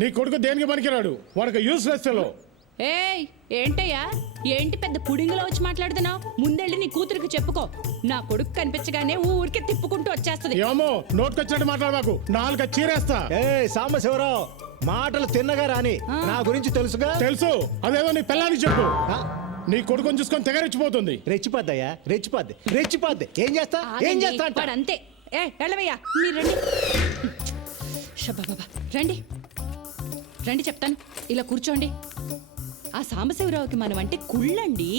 నీ కొడుకు దేనికి పనికిరాడు, వాడికి యూస్లెస్ ఫెలో. ఏయ్ ఏంటయ్యా, ఏంటి పెద్ద పుడింగిలో వచ్చి మాట్లాడుతున్నావు? ముందెళ్ళి నీ కూతురికి చెప్పుకో. నా కొడుకు కనిపించగానే ఊరికే తిప్పుకుంటూ వచ్చేస్తది. ఏమో నోటుకొచ్చినట్టు మాట్లాడమాకు, నాలుక చీరేస్తా. సాంబశివరావు, మాటలు తిన్నగా రాని. నా గురించి తెలుసుగా. తెలుసు, అదేదో నీ పిల్లానికి చెప్పు. నీ కొడుకుని చూసుకొని తెగరెచ్చిపోతుంది. రెచ్చిపోద్దయ్యా, రెచ్చిపోద్ది. ఏం చేస్తా వాడు అంతే. వెళ్ళవయ్యా, మీరు రండి. షబాబా, రండి రండి చెప్తాను. ఇలా కూర్చోండి. ఆ సాంబశివరావుకి మనం అంటే కుళ్ళండి.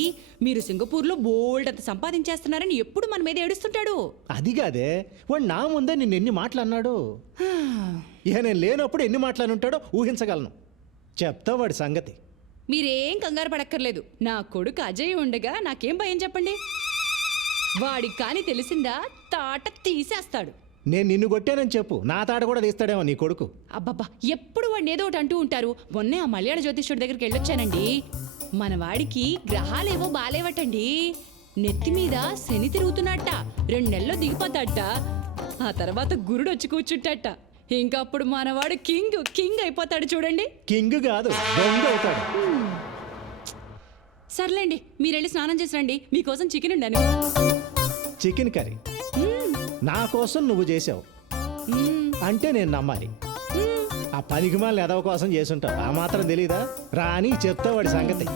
మీరు సింగపూర్లో బోల్డ్ అంత సంపాదించేస్తున్నారని ఎప్పుడు మన మీద ఏడుస్తుంటాడు. అది కాదే, వాడు నా ముందే నిన్ను ఎన్ని మాటలు అన్నాడు. ఇక నేను లేనప్పుడు ఎన్ని మాటలు ఉంటాడో ఊహించగలను. చెప్తా వాడి సంగతి. మీరేం కంగారు పడక్కర్లేదు. నా కొడుకు అజయ్ ఉండగా నాకేం భయం చెప్పండి. వాడికి కానీ తెలిసిందా తాట తీసేస్తాడు. నేను నిన్ను కొట్టానని చెప్పు, నా తాట కూడా తీస్తాడేమో నీ కొడుకు. అబ్బబ్బా, ఎప్పుడు వాడిని ఏదో ఒకటి అంటూ ఉంటారు. మొన్నే ఆ మలయాళ జ్యోతిష్యుడి దగ్గరికి వెళ్ళొచ్చానండి. మన వాడికి గ్రహాలేవో బాలేవటండి. నెత్తి మీద శని తిరుగుతున్నట్ట, 2 నెలల్లో దిగిపోతాడట. ఆ తర్వాత గురుడు వచ్చి కూర్చుంటాట. ఇంకా అప్పుడు మనవాడు కింగ్ అయిపోతాడు. చూడండి, కింగ్ కాదు, దొంగ అవుతాడు. సర్లేండి, మీరెళ్ళి స్నానం చేసి రండి. మీకోసం చికెన్ ఉండాను. చికెన్ కర్రీ నా కోసం నువ్వు చేసావు అంటే నేను నమ్మాలి. ఆ పనికి మాలిన ఎదవ కోసం చేసుంటావు, ఆ మాత్రం తెలీదా? రాని చెప్తా వాడి సంగతి.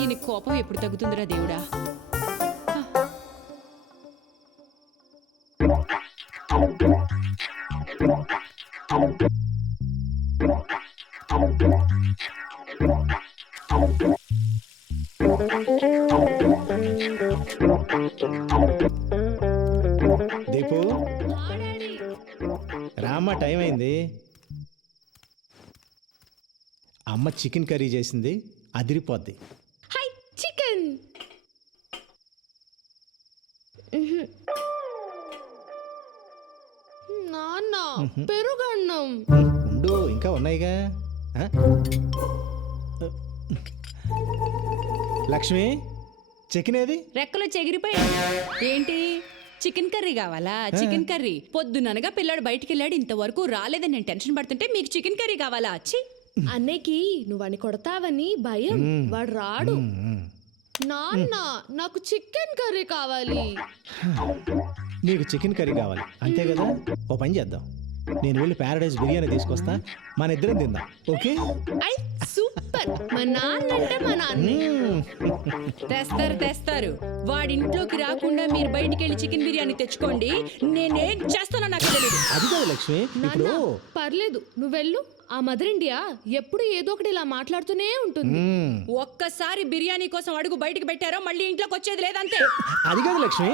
ఈయన కోపం ఎప్పుడు తగ్గుతుందిరా దేవుడా. దీపు, రామ్మ, టైం అయింది. అమ్మ చికెన్ కర్రీ చేసింది, అదిరిపోద్ది. High chicken. నాన్న పెరుగన్నం. ఉండు, ఇంకా ఉన్నాయిగా. లక్ష్మి, చికెన్ ఏది? రెక్కలో చెగిరిపోయాడు. ఏంటి, చికెన్ కర్రీ కావాలా? చికెన్ కర్రీ పొద్దుననగా పిల్లాడు బయటికి వెళ్ళాడు, ఇంతవరకు రాలేదని నేను టెన్షన్ పడుతుంటే మీకు చికెన్ కర్రీ కావాలా? ఛీ, అన్నయ్యకి నువ్వని కొడతావని భయం, వాడు రాడు. నాన్న నాకు చికెన్ కర్రీ కావాలి. నీకు చికెన్ కర్రీ కావాలి అంతే కదా? ఓ పని చేద్దాం, నేను వెళ్ళి ప్యారడైజ్ బిర్యానీ తీసుకొస్తా, మన ఇద్దరం తిందాం. ఓకే? I super. మా నాన్న అంటే మా నాన్న. తెస్తారు. వాడింట్లోకి రాకుండా మీరు బయటికి వెళ్ళి చికెన్ బిర్యానీ తెచ్చుకోండి. నేనేం చేస్తానో నాకు తెలియదు. అది కాదు లక్ష్మి, ఇప్పుడు పర్లేదు నువ్వు వెళ్ళు. ఆ మదర్ ఇండియా ఎప్పుడు ఏదో ఒకటి ఇలా మాట్లాడుతూనే ఉంటుంది. ఒక్కసారి బిర్యానీ కోసం అడుగు బయటికి పెట్టారో మళ్ళీ ఇంట్లోకి వచ్చేది లేదంతే. అది కాదు లక్ష్మి.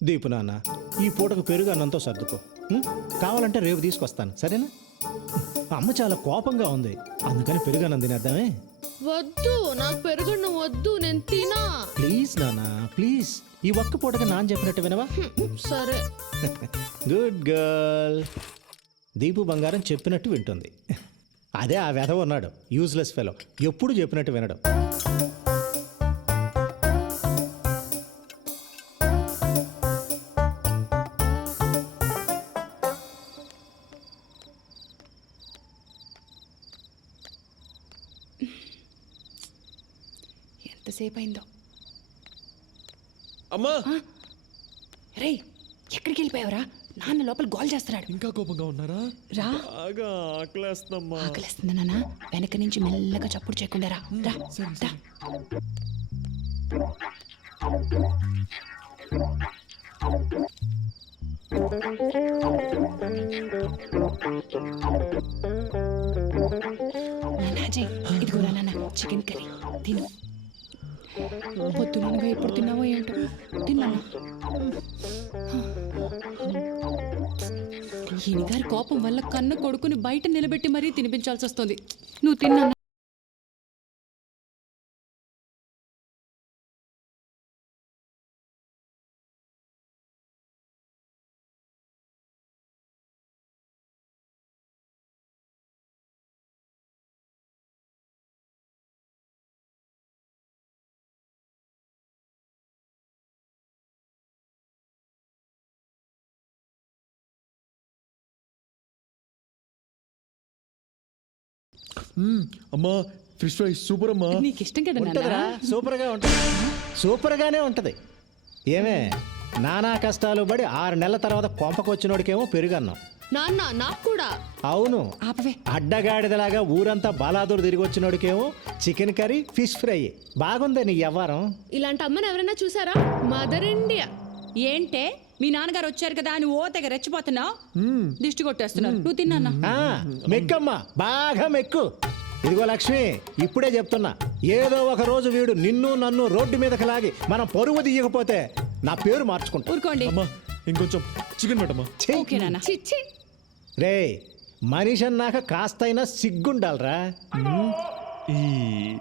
దీపు నాన్న, ఈ పూటకు పెరుగు అన్నంతో సర్దుకో. కావాలంటే రేపు తీసుకొస్తాను, సరేనా? అమ్మ చాలా కోపంగా ఉంది, అందుకని పెరుగు అన్నం తినేద్దామే. వద్దు, నాకు పెరుగన్నం వద్దు, నేను తినా. ప్లీజ్ నాన్న, ప్లీజ్. ఈ ఒక్క పూటగా నాన్న చెప్పినట్టు వినవా? సరే. Good girl. దీపు బంగారం చెప్పినట్టు వింటుంది. అదే ఆ వెధవ ఉన్నాడు, యూజ్లెస్ ఫెలో, ఎప్పుడు చెప్పినట్టు వినడం. ఎంతసేపు అయిందో. అమ్మా, రే, ఎక్కడికి వెళ్ళిపోయావురా? నాన్న లోపల గోల్ చేస్తున్నాడు. ఇంకా కోపంగా ఉన్నారా? రా. బాగా ఆకలేస్తమ్మా. ఆకలిస్తుంది నాన్న. వెనక నుంచి మెల్లగా చప్పుడు చేయకుండా రా. రా. ఇదిగోరా నాన్న, చికెన్ కర్రీ తిను. పొద్దునగా ఎప్పుడు తిన్నావో ఏంటో. తిన్నాను. ఈయన గారి కోపం వల్ల కన్న కొడుకుని బయట నిలబెట్టి మరీ తినిపించాల్సి వస్తుంది. నువ్వు తిన్నా. అమ్మా ఫిష్ ఫ్రై సూపర్ అమ్మా. నీకు ఇష్టం కదా ఉంటుందిరా నాన్న సూపర్గా ఉంటుంది సూపర్గానే ఉంటుంది ఏమే నానా కష్టాలు పడి 6 నెలల తర్వాత కొంపకొచ్చినోడికేమో పెరుగన్నాం నాన్న నాకు కూడా. అవును ఆపవే. అడ్డగాడిదలాగా ఊరంతా బాలాదూరు తిరిగి వచ్చినోడికేమో చికెన్ కర్రీ ఫిష్ ఫ్రై బాగుందే నీ వ్యవహారం ఇలాంటి అమ్మని ఎవరైనా చూసారా? Mother India. ఏంటే మీ నాన్నగారు వచ్చారు కదా అని ఓ తెగ రెచ్చిపోతున్నావు. దిష్టి కొట్టేస్తున్నారు. నువ్వు తిన్నా ఆ, మెక్కమ్మా బాగా మెక్కు ఇదిగో లక్ష్మి ఇప్పుడే చెప్తున్నా ఏదో ఒక రోజు వీడు నిన్ను నన్ను రోడ్డు మీదకి లాగి మనం పరువు తీయకపోతే నా పేరు మార్చుకుంటా ఊరుకోండి. అమ్మా ఇంకొంచెం చికెన్ పెట్టమ్మా. ఓకే నాన్న. చిచ్చి. రే మనిషి అన్నాక కాస్తైనా సిగ్గుండాలరా ఈ